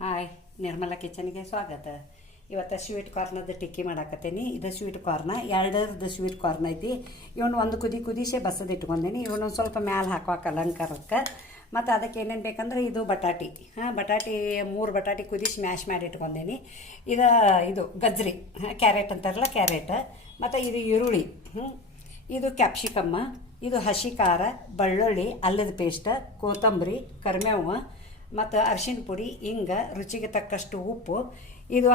Hi Nirmala ಕಿಚನ್ಗೆ ಸ್ವಾಗತ. ಇವತ್ತು sweet ಕಾರ್ನದ್ದು ಟಿಕ್ಕಿ ಮಾಡಾಕತ್ತೀನಿ. ಇದು ಸ್ವೀಟ್ ಕಾರ್ನ, ಎರಡರದ್ದು ಸ್ವೀಟ್ ಕಾರ್ನ್ ಐತಿ. ಇವನು ಒಂದು ಕುದಿಸಿ ಬಸದು ಇಟ್ಕೊಂಡೀನಿ. ಇವನು ಸ್ವಲ್ಪ ಮ್ಯಾಲೆ ಹಾಕುವ ಅಲಂಕಾರಕ್ಕೆ. ಮತ್ತು ಅದಕ್ಕೆ ಏನೇನು ಬೇಕಂದ್ರೆ ಇದು ಬಟಾಟಿ, ಬಟಾಟಿ 3 ಬಟಾಟಿ ಕುದಿಸಿ ಮ್ಯಾಶ್ ಮಾಡಿ ಇಟ್ಕೊಂಡೀನಿ. ಇದು ಗಜ್ರಿ, ಕ್ಯಾರೆಟ್ ಅಂತಾರಲ್ಲ ಕ್ಯಾರೆಟ್, ಮತ್ತು ಇದು ಈರುಳ್ಳಿ, ಇದು ಕ್ಯಾಪ್ಸಿಕಮ್ಮ, ಇದು ಹಸಿ ಖಾರ, ಬೆಳ್ಳುಳ್ಳಿ, ಅಲ್ಲದ ಪೇಸ್ಟ್, ಕೊತ್ತಂಬರಿ, ಕರಿಬೇವು, ಮತ್ತು ಅರಿಶಿನ ಪುಡಿ, ಹಿಂಗೆ ರುಚಿಗೆ ತಕ್ಕಷ್ಟು ಉಪ್ಪು. ಇದು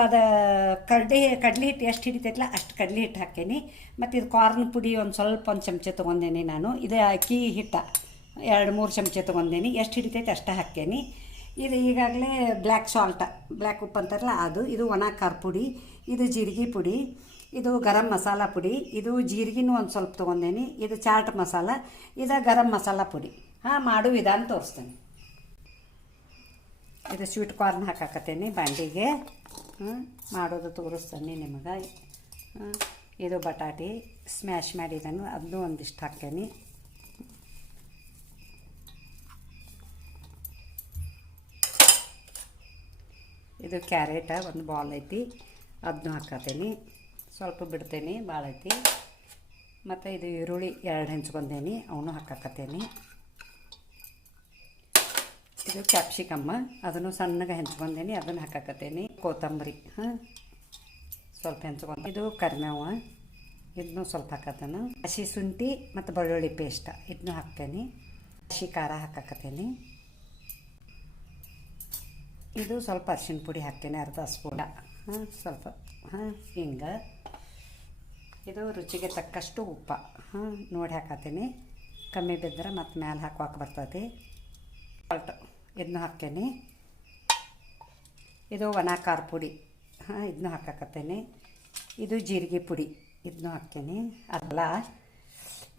ಕಡ್ಲೆ ಹಿಟ್ಟು ಎಷ್ಟು ಹಿಡಿತೈತಲ್ಲ ಅಷ್ಟು ಕಡ್ಲೆ ಹಿಟ್ಟು ಹಾಕೀನಿ. ಮತ್ತು ಇದು ಕಾರ್ನ್ ಪುಡಿ ಒಂದು ಚಮಚ ತೊಗೊಂಡೇನಿ ನಾನು. ಇದು ಅಕ್ಕಿ ಹಿಟ್ಟು 2-3 ಚಮಚ ತೊಗೊಂಡೇನಿ. ಎಷ್ಟು ಹಿಡಿತೈತೆ ಅಷ್ಟು ಹಾಕೇನಿ. ಇದು ಈಗಾಗಲೇ ಬ್ಲ್ಯಾಕ್ ಉಪ್ಪು ಅಂತಾರಲ್ಲ ಅದು. ಇದು ಒಣ ಖಾರ ಪುಡಿ, ಇದು ಜೀರಿಗೆ ಪುಡಿ, ಇದು ಗರಂ ಮಸಾಲ ಪುಡಿ, ಇದು ಜೀರಿಗೆನೂ ಒಂದು ಸ್ವಲ್ಪ ತೊಗೊಂಡೇನಿ. ಇದು ಚಾಟ್ ಮಸಾಲ, ಇದು ಗರಂ ಮಸಾಲ ಪುಡಿ. ಮಾಡೋ ವಿಧಾನ ತೋರಿಸ್ತೇನೆ. ಇದು ಸ್ವೀಟ್ ಕಾರ್ನ್ ಹಾಕಾಕತ್ತೇನೆ ಬಾಂಡಿಗೆ. ಮಾಡೋದು ತೋರಿಸ್ತೇನೆ ನಿಮಗೆ. ಇದು ಬಟಾಟಿ ಸ್ಮ್ಯಾಶ್ ಮಾಡಿದನು, ಅದನ್ನೂ ಒಂದಿಷ್ಟು ಹಾಕೇನಿ. ಇದು ಕ್ಯಾರೆಟ್ ಒಂದು ಬಾಲ್ ಐತಿ, ಅದನ್ನೂ ಹಾಕತ್ತೇನೆ. ಸ್ವಲ್ಪ ಬಿಡ್ತೇನೆ, ಭಾಳ ಐತಿ. ಮತ್ತು ಇದು ಈರುಳ್ಳಿ 2 ಹೆಂಚ್ಕೊಂಡೇನಿ, ಅವನು ಹಾಕಾಕತ್ತೇನೆ. ಇದು ಕ್ಯಾಪ್ಸಿಕಮ್ಮ, ಅದನ್ನು ಸಣ್ಣಗೆ ಹೆಂಚ್ಕೊಂಡೇನಿ, ಅದನ್ನು ಹಾಕಾಕತ್ತೇನೆ. ಕೊತ್ತಂಬರಿ ಸ್ವಲ್ಪ ಹೆಂಚ್ಕೊಂಡು, ಇದು ಕರಿಬೇವು, ಇದನ್ನು ಸ್ವಲ್ಪ ಹಾಕತ್ತೇನೆ. ಹಸಿ ಶುಂಠಿ ಮತ್ತು ಬೆಳ್ಳುಳ್ಳಿ ಪೇಸ್ಟ್ ಇದನ್ನು ಹಾಕ್ತೇನೆ. ಹಸಿ ಖಾರ ಹಾಕಾಕತ್ತೇನೆ. ಇದು ಸ್ವಲ್ಪ ಅರಿಶಿನ ಪುಡಿ ಹಾಕ್ತೇನೆ, ಅರ್ಧ ಸ್ಪೂನ. ಸ್ವಲ್ಪ ಹಿಂಗೆ. ಇದು ರುಚಿಗೆ ತಕ್ಕಷ್ಟು ಉಪ್ಪ ನೋಡಿ ಹಾಕತ್ತೇನೆ. ಕಮ್ಮಿ ಬಿದ್ದರೆ ಮತ್ತು ಮ್ಯಾಲೆ ಹಾಕುವಾಕ ಬರ್ತೈತಿ. ಇದನ್ನು ಹಾಕ್ತೇನೆ. ಇದು ಒಣ ಖಾರ ಪುಡಿ, ಇದನ್ನು ಹಾಕಾಕತ್ತೇನೆ. ಇದು ಜೀರಿಗೆ ಪುಡಿ, ಇದನ್ನು ಹಾಕ್ತೇನೆ ಅಲ್ಲ.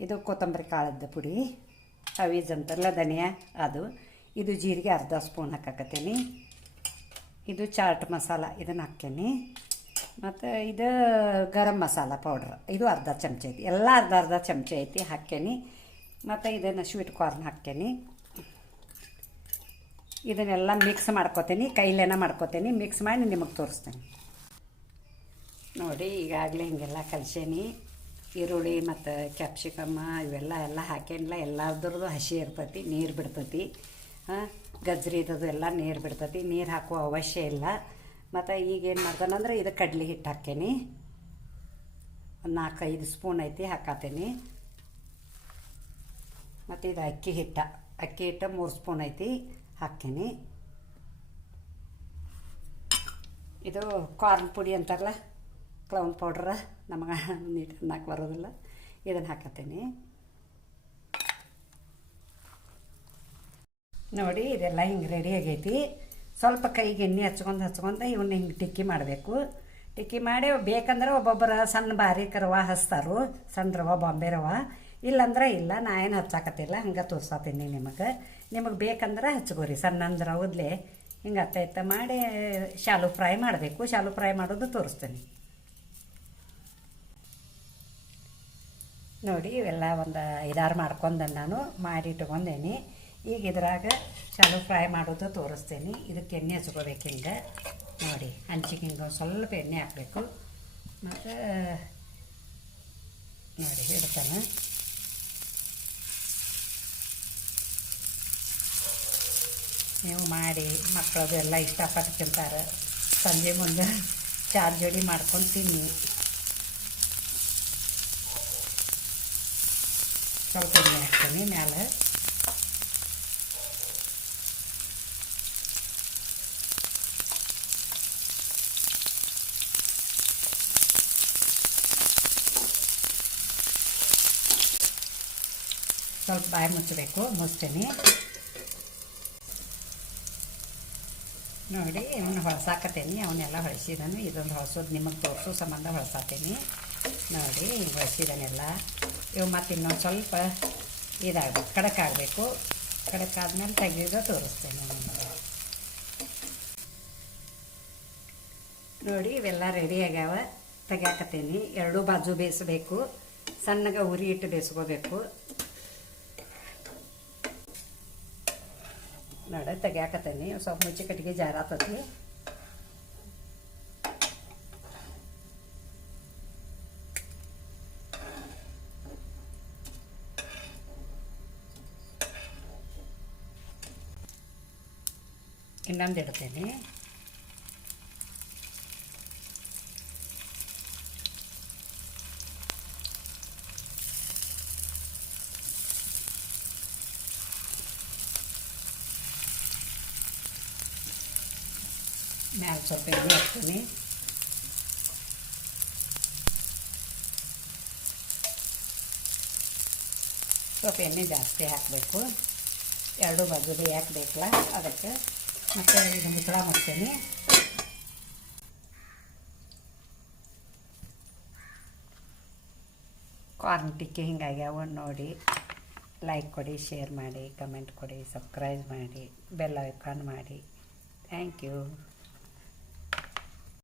ಇದು ಕೊತ್ತಂಬರಿ ಕಾಳದ ಪುಡಿ, ಅವೀಜ್ ಅಂತಾರಲ್ಲ ಧನಿಯಾ ಅದು. ಇದು ಜೀರಿಗೆ ಅರ್ಧ ಸ್ಪೂನ್ ಹಾಕಾಕತ್ತೇನೆ. ಇದು ಚಾಟ್ ಮಸಾಲ, ಇದನ್ನು ಹಾಕ್ತೇನೆ. ಮತ್ತು ಇದು ಗರಂ ಮಸಾಲ ಪೌಡ್ರ್, ಇದು ಅರ್ಧ ಚಮಚ ಐತಿ. ಎಲ್ಲ ಅರ್ಧ ಚಮಚ ಐತಿ ಹಾಕ್ತೇನೆ. ಮತ್ತು ಇದನ್ನು ಸ್ವೀಟ್ ಕಾರ್ನ್ ಹಾಕ್ತೇನೆ. ಇದನ್ನೆಲ್ಲ ಮಿಕ್ಸ್ ಮಾಡ್ಕೋತೀನಿ, ಕೈಲೇನ ಮಾಡ್ಕೋತೀನಿ. ಮಿಕ್ಸ್ ಮಾಡಿ ನಿಮಗೆ ತೋರಿಸ್ತೇನೆ ನೋಡಿ. ಈಗಾಗಲೇ ಹಿಂಗೆಲ್ಲ ಕಲಸೇನಿ. ಈರುಳ್ಳಿ ಮತ್ತು ಕ್ಯಾಪ್ಸಿಕಮ್ಮ ಇವೆಲ್ಲ ಹಾಕೇನಿಲ್ಲ. ಎಲ್ಲದ್ರದ್ದು ಹಸಿ ಇರ್ತೈತಿ, ನೀರು ಬಿಡ್ತೈತಿ. ಗಜ್ರಿದದು ಎಲ್ಲ ನೀರು ಬಿಡ್ತೈತಿ, ನೀರು ಹಾಕುವ ಅವಶ್ಯ ಇಲ್ಲ. ಮತ್ತು ಈಗೇನು ಮಾಡ್ತಾನಂದ್ರೆ ಇದು ಕಡ್ಲೆ ಹಿಟ್ಟು ಹಾಕೇನಿ. ಒಂದು 4-5 ಸ್ಪೂನ್ ಐತಿ, ಹಾಕತ್ತೇನೆ. ಮತ್ತು ಇದು ಅಕ್ಕಿ ಹಿಟ್ಟು 3 ಸ್ಪೂನ್ ಐತಿ, ಹಾಕ್ತೀನಿ. ಇದು ಕಾರ್ನ್ ಪುಡಿ ಅಂತಾರಲ್ಲ, ಕ್ಲೌನ್ ಪೌಡ್ರ, ನಮಗೆ ನೀಟ್ ಅನ್ನಕ್ಕೆ ಬರೋದಿಲ್ಲ. ಇದನ್ನು ಹಾಕತ್ತೀನಿ ನೋಡಿ. ಇದೆಲ್ಲ ಹಿಂಗೆ ರೆಡಿ ಆಗೈತಿ. ಸ್ವಲ್ಪ ಕೈಗೆ ಎಣ್ಣೆ ಹಚ್ಕೊಂಡು ಇವನ್ನ ಹಿಂಗೆ ಟಿಕ್ಕಿ ಮಾಡಬೇಕು. ಟಿಕ್ಕಿ ಮಾಡಿ ಬೇಕಂದ್ರೆ ಒಬ್ಬೊಬ್ಬರು ಸಣ್ಣ ಬಾರೀಕ ರವೆ ಹಚ್ತಾರು, ಸಣ್ಣ ರವೆ, ಬಾಂಬೆ ರವೆ. ಇಲ್ಲಂದ್ರೆ ಇಲ್ಲ, ನಾ ಏನು ಹಚ್ಚಾಕತ್ತಿಲ್ಲ, ಹಂಗೆ ತೋರ್ಸಾತೀನಿ ನಿಮಗೆ ಬೇಕಂದ್ರೆ ಹಚ್ಕೋರಿ. ಸಣ್ಣಂದ್ರೆ ರವದ್ಲೆ ಹಿಂಗೆ ಅತ್ತ ಮಾಡಿ ಶಾಲು ಫ್ರೈ ಮಾಡಬೇಕು. ಶಾಲು ಫ್ರೈ ಮಾಡೋದು ತೋರಿಸ್ತೀನಿ ನೋಡಿ. ಇವೆಲ್ಲ ಒಂದು 5-6 ಮಾಡ್ಕೊಂಡು ನಾನು ಮಾಡಿ ಇಟ್ಕೊಂಡೇನಿ. ಈಗ ಇದ್ರಾಗ ಶಾಲು ಫ್ರೈ ಮಾಡೋದು ತೋರಿಸ್ತೀನಿ. ಇದಕ್ಕೆ ಎಣ್ಣೆ ಹಚ್ಕೋಬೇಕು ಹಿಂಗೆ ನೋಡಿ. ಹಂಚಿಗೆ ಹಿಂಗೆ ಸ್ವಲ್ಪ ಎಣ್ಣೆ ಹಾಕಬೇಕು. ಮತ್ತು ನೋಡಿ ಇಡ್ತಾನೆ. ನೀವು ಮಾಡಿ, ಮಕ್ಕಳದು ಎಲ್ಲ ಇಷ್ಟಪಟ್ಟು ತಿಂತಾರೆ. ಸಂಜೆ ಮುಂದೆ ಚಾ ಜೋಡಿ ಮಾಡ್ಕೊಂಡು ತಿನ್ನಿ. ಸ್ವಲ್ಪ ಎಣ್ಣೆ ಹಾಕ್ತೀನಿ ಮ್ಯಾಲೆ. ಸ್ವಲ್ಪ ಬಾಯಿ ಮುಚ್ಚಬೇಕು, ಮುಚ್ತೀನಿ ನೋಡಿ. ಇವನ್ನ ಹೊಳ್ಸಾಕತ್ತೇನಿ, ಅವನ್ನೆಲ್ಲ ಹೊಳ್ಸಿದನು. ಇದೊಂದು ಹೊಳ್ಸೋದು ನಿಮಗೆ ತೋರಿಸೋ ಸಂಬಂಧ ಹೊಳ್ಸಾತೀನಿ ನೋಡಿ. ಹಿಂಗೆ ಹೊಳ್ಸಿದನೆಲ್ಲ. ಇವು ಮತ್ತು ಇನ್ನೊಂದು ಸ್ವಲ್ಪ ಇದಾಗಬೇಕು, ಕಡಕಾಗಬೇಕು. ಕಡಕಾದ್ಮೇಲೆ ತೆಗೆದು ತೋರಿಸ್ತೇನೆ ನಿಮಗೆ ನೋಡಿ. ಇವೆಲ್ಲ ರೆಡಿ ಆಗ್ಯಾವ, ತೆಗ್ಯಾಕತ್ತೇನಿ. 2 ಬಾಜು ಬೇಯಿಸ್ಬೇಕು. ಸಣ್ಣಗೆ ಉರಿ ಇಟ್ಟು ಬೇಯಿಸ್ಕೋಬೇಕು ನೋಡಿ ತೆಗಿಯಾಕತ್ತೀನಿ ಸ್ವಲ್ಪ ಮುಚ್ಚಿ ಕಟ್ಟಿಗೆ ಜಾರಾತತಿ. ಇನ್ನೊಂದು ಇಡ್ತೀನಿ. ಮ್ಯಾಲೆ ಸ್ವಲ್ಪ ಎಣ್ಣೆ ಹಾಕ್ತೀನಿ. ಸ್ವಲ್ಪ ಎಣ್ಣೆ ಜಾಸ್ತಿ ಹಾಕಬೇಕು, ಎರಡು ಬಾಜುಗೆ ಹಾಕಬೇಕಲ್ಲ ಅದಕ್ಕೆ. ಮತ್ತು ಇದು ಮುಚ್ಚಳ ಮಾಡ್ತೀನಿ. ಕಾರ್ನ್ ಟಿಕ್ಕಿ ಹಿಂಗಾಗ್ಯಾವ ನೋಡಿ. ಲೈಕ್ ಕೊಡಿ, ಶೇರ್ ಮಾಡಿ, ಕಮೆಂಟ್ ಕೊಡಿ, ಸಬ್ಸ್ಕ್ರೈಬ್ ಮಾಡಿ, ಬೆಲ್ ಐಕಾನ್ ಮಾಡಿ. Thank you.